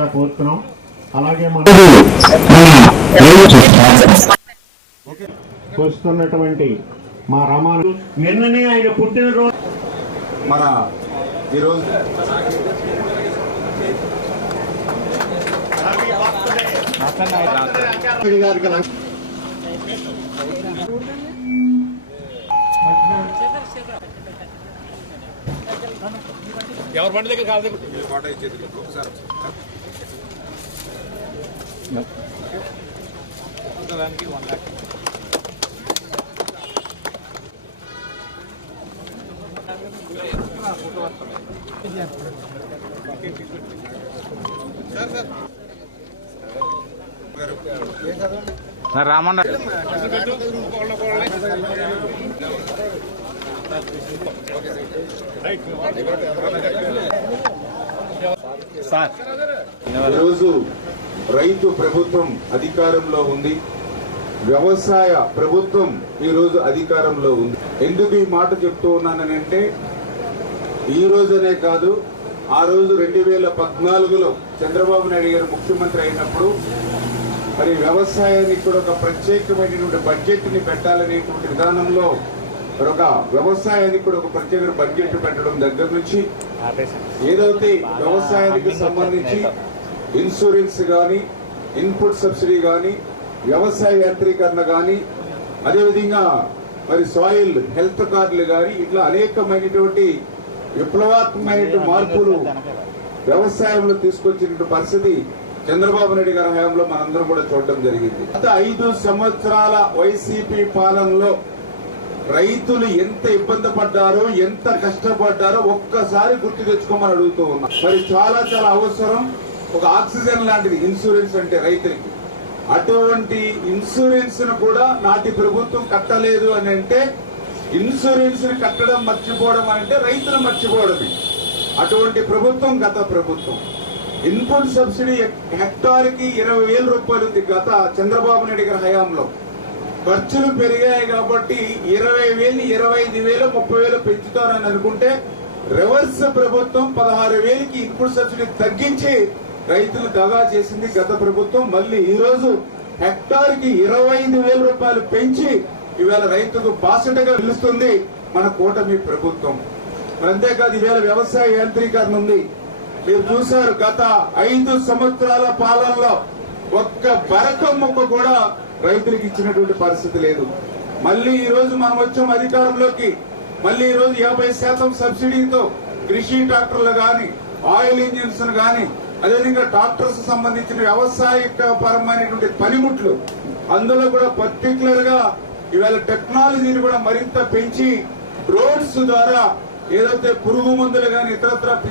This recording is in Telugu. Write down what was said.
కోరుతున్నాం. అలాగే వస్తున్నటువంటి మా రామాను నిన్ననే ఆయన పుట్టినరోజు మన ఈరోజు గారికి ఎవరి బండి దగ్గర కాదు ఒకసారి రామన్న ఈరోజు రైతు ప్రభుత్వం అధికారంలో ఉంది, వ్యవసాయ ప్రభుత్వం ఈరోజు అధికారంలో ఉంది. ఎందుకు ఈ మాట చెప్తూ ఉన్నానంటే ఈ రోజునే కాదు, ఆ రోజు 2014లో చంద్రబాబు నాయుడు గారు ముఖ్యమంత్రి అయినప్పుడు మరి వ్యవసాయానికి కూడా ఒక ప్రత్యేకమైనటువంటి బడ్జెట్ ని పెట్టాలనేటువంటి విధానంలో ఒక వ్యవసాయానికి కూడా ఒక ప్రత్యేక బడ్జెట్ పెట్టడం దగ్గర నుంచి ఏదైతే వ్యవసాయానికి సంబంధించి ఇన్సూరెన్స్ కానీ, ఇన్పుట్ సబ్సిడీ కానీ, వ్యవసాయ యాంత్రీకరణ కానీ, అదేవిధంగా మరి సాయిల్ హెల్త్ కార్డులు కానీ, ఇట్లా అనేకమైనటువంటి విప్లవాత్మకమైన మార్పులు వ్యవసాయంలో తీసుకొచ్చినటువంటి పరిస్థితి చంద్రబాబు నాయుడు గారి హయాంలో మనందరం కూడా చూడటం జరిగింది. గత 5 సంవత్సరాల వైసీపీ పాలనలో రైతులు ఎంత ఇబ్బంది పడ్డారో, ఎంత కష్టపడ్డారో ఒక్కసారి గుర్తు తెచ్చుకోమని అడుగుతూ ఉన్నా. మరి చాలా చాలా అవసరం. ఒక ఆక్సిజన్ లాంటిది ఇన్సూరెన్స్ అంటే రైతులకి. అటువంటి ఇన్సూరెన్స్ ను కూడా నాటి ప్రభుత్వం కట్టలేదు అని అంటే ఇన్సూరెన్స్ ని కట్టడం మర్చిపోవడం అంటే రైతులు మర్చిపోవడమే. అటువంటి ప్రభుత్వం గత ప్రభుత్వం. ఇన్పుట్ సబ్సిడీ హెక్టార్కి 20,000 రూపాయలు ఉంది గత చంద్రబాబు నాయుడు గారి హయాంలో. ఖర్చులు పెరిగాయి కాబట్టి 20,000, 25,000, 30,000 పెంచుతారని అనుకుంటే రివర్స్ ప్రభుత్వం 16,000కి ఇన్పుట్ సబ్సిడీ తగ్గించి రైతులు దగా చేసింది గత ప్రభుత్వం. మళ్ళీ ఈ రోజు హెక్టార్కి 25,000 రూపాయలు పెంచి ఇవాళ రైతుకు బాసటగా నిలుస్తుంది మన కూటమి ప్రభుత్వం. అంతేకాదు ఇవాళ వ్యవసాయ యాంత్రీకరణ ఉంది. మీరు చూశారు గత 5 సంవత్సరాల పాలనలో ఒక్క బరకం మొక్క కూడా రైతులకు ఇచ్చినటువంటి పరిస్థితి లేదు. మళ్ళీ ఈ రోజు మనం వచ్చాం అధికారంలోకి. మళ్ళీ ఈ రోజు 50% సబ్సిడీతో కృషి ట్రాక్టర్లు గాని, ఆయిల్ ఇంజిన్స్ గాని, అదేవిధంగా ట్రాక్టర్స్ సంబంధించిన వ్యవసాయ పరమైనటువంటి పనిముట్లు, అందులో కూడా పర్టికులర్ గా ఇవాళ టెక్నాలజీని కూడా మరింత పెంచి డ్రోన్స్ ద్వారా ఏదైతే పురుగు మందులు గాని ఇతరత్ర